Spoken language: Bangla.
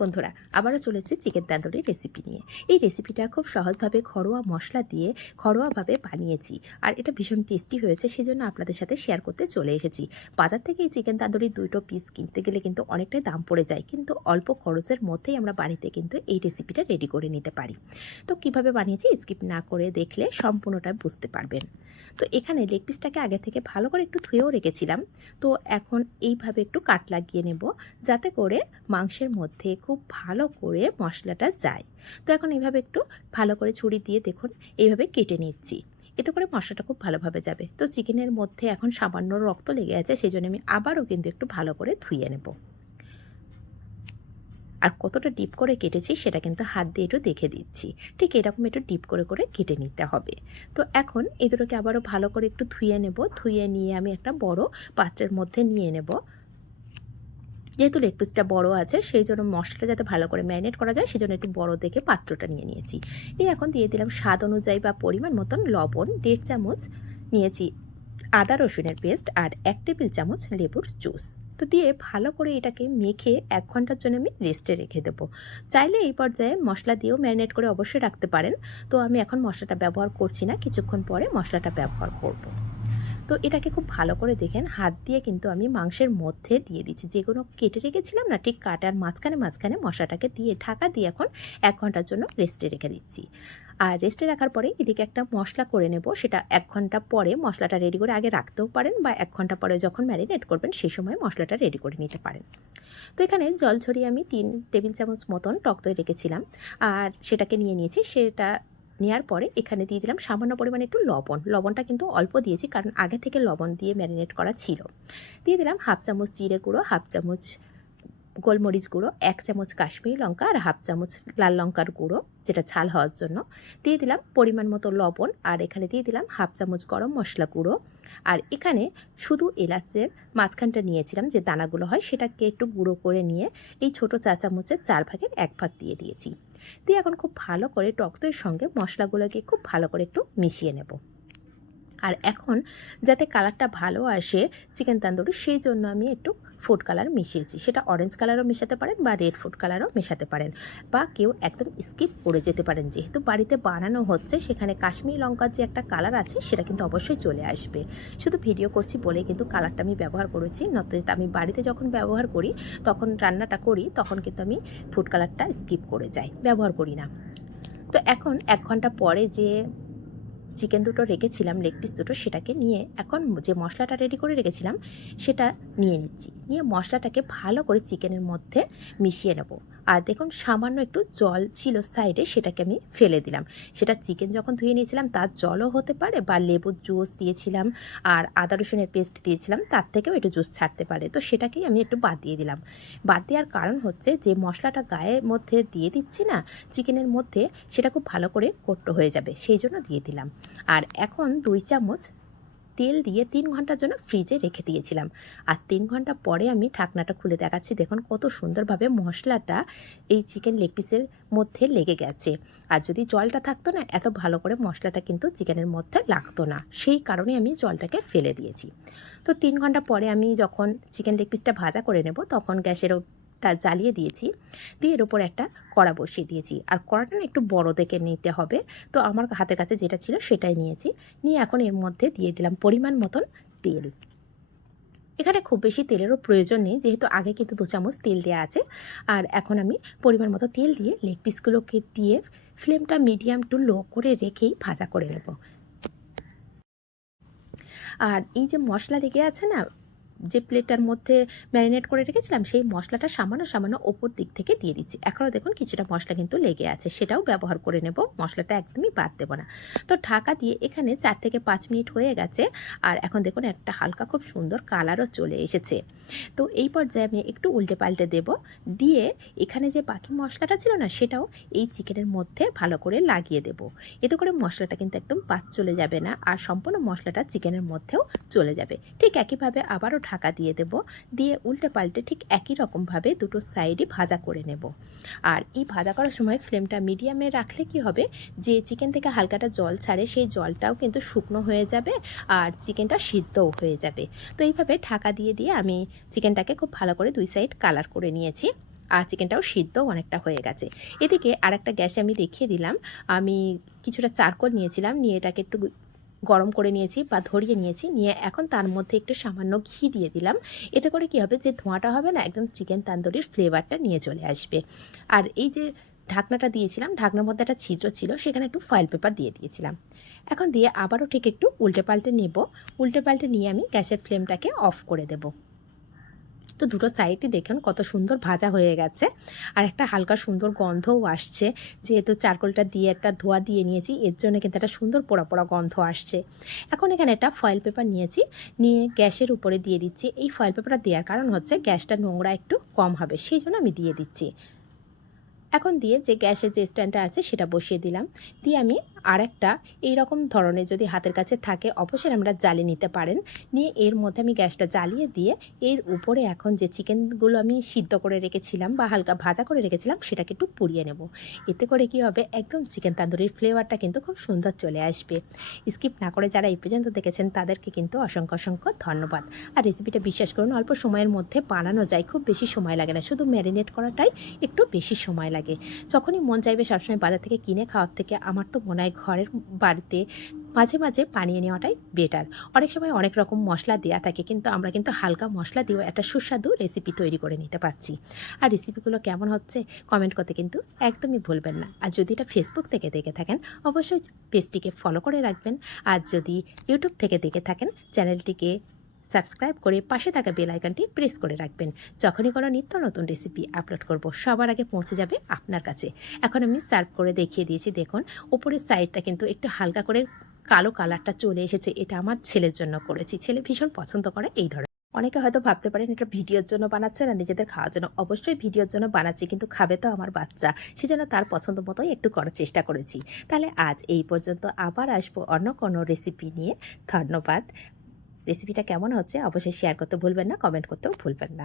বন্ধুরা, আবারও চলেছি চিকেন তান্দুরি রেসিপি নিয়ে। এই রেসিপিটা খুব সহজভাবে ঘরোয়া মশলা দিয়ে ঘরোয়াভাবে বানিয়েছি আর এটা ভীষণ টেস্টি হয়েছে, সেজন্য আপনাদের সাথে শেয়ার করতে চলে এসেছি। বাজার থেকে এই চিকেন তান্দুরির দুটো পিস কিনতে গেলে কিন্তু অনেকটাই দাম পড়ে যায়, কিন্তু অল্প খরচের মধ্যেই আমরা বাড়িতে কিন্তু এই রেসিপিটা রেডি করে নিতে পারি। তো কীভাবে বানিয়েছি স্কিপ না করে দেখলে সম্পূর্ণটা বুঝতে পারবেন। তো এখানে লেগ পিসটাকে আগে থেকে ভালো করে একটু ধুয়েও রেখেছিলাম। তো এখন এইভাবে একটু কাট লাগিয়ে নেব, যাতে করে মাংসের মধ্যে খুব ভালো করে মশলাটা যায়। তো এখন এইভাবে একটু ভালো করে ছুরি দিয়ে দেখুন, এইভাবে কেটে নিচ্ছি। এতে করে মশলাটা খুব ভালোভাবে যাবে। তো চিকেনের মধ্যে এখন সামান্য রক্ত লেগে আছে সেই জন্য আমি আবারও কিন্তু একটু ভালো করে ধুয়ে নেব। আর কতটা ডিপ করে কেটেছি, সেটা কিন্তু হাত দিয়ে একটু দেখে দিচ্ছি। ঠিক এরকম একটু ডিপ করে করে কেটে নিতে হবে। তো এখন এই দুটোকে আবারও ভালো করে একটু ধুয়ে নেব। ধুয়ে নিয়ে আমি একটা বড় পাত্রের মধ্যে নিয়ে নেব। যেহেতু লেগ পিসটা বড় আছে, সেই জন্য মশলাটা যাতে ভালো করে ম্যারিনেট করা যায় সেই জন্য একটু বড় দেখে পাত্রটা নিয়ে নিয়েছি। নিয়ে এখন দিয়ে দিলাম স্বাদ অনুযায়ী বা পরিমাণ মতন লবণ, দেড় চামচ নিয়েছি আদা রসুনের পেস্ট আর এক টেবিল চামচ লেবুর জুস। তো দিয়ে ভালো করে এটাকে মেখে এক ঘণ্টার জন্য আমি রেস্টে রেখে দেবো। চাইলে এই পর্যায়ে মশলা দিয়েও ম্যারিনেট করে অবশ্যই রাখতে পারেন। তো আমি এখন মশলাটা ব্যবহার করছি না, কিছুক্ষণ পরে মশলাটা ব্যবহার করব। তো এটাকে খুব ভালো করে দেখেন, হাত দিয়ে কিন্তু আমি মাংসের মধ্যে দিয়ে দিচ্ছি। যে কোনো কেটে রেখেছিলাম না, ঠিক কাটার মাঝখানে মাঝখানে মশলাটাকে দিয়ে, ঢাকা দিয়ে এখন এক ঘণ্টার জন্য রেস্টে রেখে দিচ্ছি। আর রেস্টে রাখার পরে এদিকে একটা মশলা করে নেব, সেটা এক ঘণ্টা পরে মশলাটা রেডি করে আগে রাখতেও পারেন বা এক ঘণ্টা পরে যখন ম্যারিনেট করবেন সেই সময় মশলাটা রেডি করে নিতে পারেন। তো এখানে জল ছড়িয়ে আমি তিন টেবিল চামচ মতন টক দই রেখেছিলাম। আর সেটাকে নিয়ে নিয়েছি, সেটা নেওয়ার পরে এখানে দিয়ে দিলাম সামান্য পরিমাণে একটু লবণ। লবণটা কিন্তু অল্প দিয়েছি কারণ আগে থেকে লবণ দিয়ে ম্যারিনেট করা ছিল। দিয়ে দিলাম হাফ চামচ জিরে গুঁড়ো, হাফ চামচ গোলমরিচ গুঁড়ো, এক চামচ কাশ্মীরি লঙ্কা আর হাফ চামচ লাল লঙ্কার গুঁড়ো, যেটা ঝাল হওয়ার জন্য। দিয়ে দিলাম পরিমাণ মতো লবণ আর এখানে দিয়ে দিলাম হাফ চামচ গরম মশলা গুঁড়ো। আর এখানে শুধু এলাচের মাঝখানটা নিয়েছিলাম যে দানাগুলো হয় সেটাকে একটু গুঁড়ো করে নিয়ে এই ছোট চা চামচের চার ভাগের এক ভাগ দিয়ে দিয়েছি। দিয়ে এখন খুব ভালো করে টক দইয়ের সঙ্গে মশলাগুলোকে খুব ভালো করে একটু মিশিয়ে নেব। আর এখন যাতে কালারটা ভালো আসে চিকেন তান্দুরি, সেই জন্য আমি একটু ফুড কালার মিশিয়েছি। সেটা অরেঞ্জ কালারও মেশাতে পারেন বা রেড ফুড কালারও মেশাতে পারেন বা কেউ একদম স্কিপ করে যেতে পারেন। যেহেতু বাড়িতে বানানো হচ্ছে, সেখানে কাশ্মীরি লঙ্কার যে একটা কালার আছে, সেটা কিন্তু অবশ্যই চলে আসবে। শুধু ভিডিও করছি বলে কিন্তু কালারটা আমি ব্যবহার করেছি নতুন আমি বাড়িতে যখন ব্যবহার করি, তখন রান্নাটা করি, তখন কিন্তু আমি ফুড কালারটা স্কিপ করে যাই, ব্যবহার করি না। তো এখন এক ঘণ্টা পরে যে চিকেন দুটো রেখেছিলাম লেগ পিস দুটো সেটাকে নিয়ে এখন যে মশলাটা রেডি করে রেখেছিলাম সেটা নিয়ে নিচ্ছি। নিয়ে মশলাটাকে ভালো করে চিকেনের মধ্যে মিশিয়ে নেব। আর দেখুন, সামান্য একটু জল ছিল সাইডে সেটাকে আমি ফেলে দিলাম। সেটা চিকেন যখন ধুয়ে নিয়েছিলাম, তার জলও হতে পারে বা লেবুর জুস দিয়েছিলাম আর আদা রসুনের পেস্ট দিয়েছিলাম, তার থেকেও একটু জুস ছাড়তে পারে। তো সেটাকেই আমি একটু বাদ দিয়ে দিলাম। বাদ দেওয়ার কারণ হচ্ছে যে মশলাটা গায়ের মধ্যে দিয়ে দিচ্ছি না চিকেনের মধ্যে সেটা খুব ভালো করে কোট্টো হয়ে যাবে, সেই জন্য দিয়ে দিলাম। আর এখন দুই চামচ তেল দিয়ে তিন ঘণ্টার জন্য ফ্রিজে রেখে দিয়েছিলাম। আর তিন ঘণ্টা পরে আমি ঢাকনাটা খুলে দেখাচ্ছি। দেখুন কত সুন্দরভাবে মশলাটা এই চিকেন লেগ পিসের মধ্যে লেগে গেছে। আর যদি জলটা থাকতো না, এত ভালো করে মশলাটা কিন্তু চিকেনের মধ্যে লাগতো না। সেই কারণে আমি জলটাকে ফেলে দিয়েছি। তো তিন ঘণ্টা পরে আমি যখন চিকেন লেগ পিসটা ভাজা করে নেব, তখন গ্যাসের টা জ্বালিয়ে দিয়েছি। দিয়ে এর উপর একটা কড়া বসিয়ে দিয়েছি। আর কড়াটা না একটু বড় দেখে নিতে হবে। তো আমার হাতের কাছে যেটা ছিল সেটাই নিয়েছি। নিয়ে এখন এর মধ্যে দিয়ে দিলাম পরিমাণ মতন তেল। এখানে খুব বেশি তেলেরও প্রয়োজন নেই। যেহেতু আগে কিন্তু দু চামচ তেল দেওয়া আছে। আর এখন আমি পরিমাণ মতো তেল দিয়ে লেগ পিসগুলোকে দিয়ে ফ্লেমটা মিডিয়াম টু লো করে রেখেই ভাজা করে নেব। আর এই যে মশলা লেগে আছে না প্লেটটার মধ্যে ম্যারিনেট করে রেখেছিলাম, সেই মশলাটা সামান্য সামান্য ওপর দিক থেকে দিয়ে দিচ্ছি। এখনও দেখুন কিছুটা মশলা কিন্তু লেগে আছে, সেটাও ব্যবহার করে নেব, মশলাটা একদমই বাদ দেবো না। তো ঢাকা দিয়ে এখানে চার থেকে পাঁচ মিনিট হয়ে গেছে, আর এখন দেখুন একটা হালকা খুব সুন্দর কালারও চলে এসেছে। তো এই পর্যায়ে আমি একটু উল্টে পাল্টে দেব, দিয়ে এখানে যে বাকি মশলাটা ছিল না, সেটাও এই চিকেনের মধ্যে ভালো করে লাগিয়ে দেব। এতে করে মশলাটা কিন্তু একদম বাদ চলে যাবে না, আর সম্পূর্ণ মশলাটা চিকেনের মধ্যেও চলে যাবে। ঠিক একইভাবে আবারও ঢাকা দিয়ে দেব। দিয়ে উল্টে পাল্টে ঠিক একই রকমভাবে দুটো সাইডই ভাজা করে নেব। আর এই ভাজা করার সময় ফ্লেমটা মিডিয়ামে রাখলে কি হবে? যে চিকেন থেকে হালকাটা জল ছাড়ে, সেই জলটাও কিন্তু শুকনো হয়ে যাবে আর চিকেনটা সিদ্ধও হয়ে যাবে। তো এইভাবে ঢাকা দিয়ে দিয়ে আমি চিকেনটাকে খুব ভালো করে দুই সাইড কালার করে নিয়েছি আর চিকেনটাও সিদ্ধ অনেকটা হয়ে গেছে। এদিকে আরেকটা গ্যাসে আমি দেখিয়ে দিলাম। আমি কিছুটা চারকোল নিয়েছিলাম, নিয়ে এটাকে একটু গরম করে নিয়েছি বা ধরিয়ে নিয়েছি, নিয়ে এখন তার মধ্যে একটু সামান্য ঘি দিয়ে দিলাম। এতে করে কি হবে যে ধোঁয়াটা হবে না, একদম চিকেন তান্দুরির ফ্লেভারটা নিয়ে চলে আসবে। আর এই যে ঢাকনাটা দিয়েছিলাম, ঢাকনার মধ্যে একটা ছিদ্র ছিল, সেখানে একটু ফয়েল পেপার দিয়ে দিয়েছিলাম। এখন দিয়ে আবারও ঠিক একটু উল্টে পাল্টে নেব। উল্টে পাল্টে নিয়ে আমি গ্যাসের ফ্লেমটাকে অফ করে দেবো। তো দুটো সাইডই দেখুন কত সুন্দর ভাজা হয়ে গেছে। আর একটা হালকা সুন্দর গন্ধও আসছে। যেহেতু চারকোলটা দিয়ে একটা ধোয়া দিয়ে নিয়েছি, এর জন্য কিন্তু একটা সুন্দর পোড়া পোড়া গন্ধ আসছে। এখন এখানে একটা ফয়েল পেপার নিয়েছি, নিয়ে গ্যাসের উপরে দিয়ে দিচ্ছি। এই ফয়েল পেপারটা দেওয়ার কারণ হচ্ছে গ্যাসটা নোংরা একটু কম হবে, সেই জন্য আমি দিয়ে দিচ্ছি। এখন দিয়ে যে গ্যাসের যে স্ট্যান্ডটা আছে সেটা বসিয়ে দিলাম। দিয়ে আমি আর একটা এইরকম ধরনের যদি হাতের কাছে থাকে অবশ্যই আমরা জ্বালিয়ে নিতে পারেন। নিয়ে এর মধ্যে আমি গ্যাসটা জ্বালিয়ে দিয়ে এর উপরে এখন যে চিকেনগুলো আমি সিদ্ধ করে রেখেছিলাম বা হালকা ভাজা করে রেখেছিলাম সেটাকে একটু পুড়িয়ে নেব। এতে করে কি হবে? একদম চিকেন তান্দুরির ফ্লেভারটা কিন্তু খুব সুন্দর চলে আসবে। স্কিপ না করে যারা এই পর্যন্ত দেখেছেন তাদেরকে কিন্তু অসংখ্য অসংখ্য ধন্যবাদ। আর রেসিপিটা বিশ্বাস করুন, অল্প সময়ের মধ্যে বানানো যায়। খুব বেশি সময় লাগে না। শুধু ম্যারিনেট করাটাই একটু বেশি সময় লাগে। যখনই মন চাইবে সবসময় বাজার থেকে কিনে খাওয়ার থেকে আমার তো মনে হয় ঘরের বাড়িতে মাঝে মাঝে বানিয়ে নেওয়াটাই বেটার অনেক সময় অনেক রকম মশলা দেওয়া থাকে কিন্তু আমরা কিন্তু হালকা মশলা দিয়েও একটা সুস্বাদু রেসিপি তৈরি করে নিতে পারছি। আর রেসিপিগুলো কেমন হচ্ছে কমেন্ট করতে কিন্তু একদমই ভুলবেন না। আর যদি এটা ফেসবুক থেকে দেখে থাকেন, অবশ্যই পেজটিকে ফলো করে রাখবেন। আর যদি ইউটিউব থেকে দেখে থাকেন চ্যানেলটিকে সাবস্ক্রাইব করে পাশে থাকা বেল আইকনটি প্রেস করে রাখবেন। যখনই কোনো নিত্য নতুন রেসিপি আপলোড করব, সবার আগে পৌঁছে যাবে আপনার কাছে। এখন আমি সার্ভ করে দেখিয়ে দিয়েছি, দেখুন, উপরের সাইডটা কিন্তু একটু হালকা করে কালো কালারটা চলে এসেছে, এটা আমার ছেলের জন্য করেছি। ছেলে ভীষণ পছন্দ করে এই ধরনের। অনেকে হয়তো ভাবতে পারেন, এটা ভিডিওর জন্য বানাচ্ছে না, নিজেদের খাওয়ার জন্য। অবশ্যই ভিডিওর জন্য বানাচ্ছি, কিন্তু খাবে তো আমার বাচ্চা। সেজন্য তার পছন্দ মতোই একটু করার চেষ্টা করেছি। তাহলে আজ এই পর্যন্ত আবার আসব অন্য কোনো রেসিপি নিয়ে। ধন্যবাদ। রেসিপিটা কেমন হচ্ছে অবশ্যই শেয়ার করতে ভুলবেন না কমেন্ট করতেও ভুলবেন না।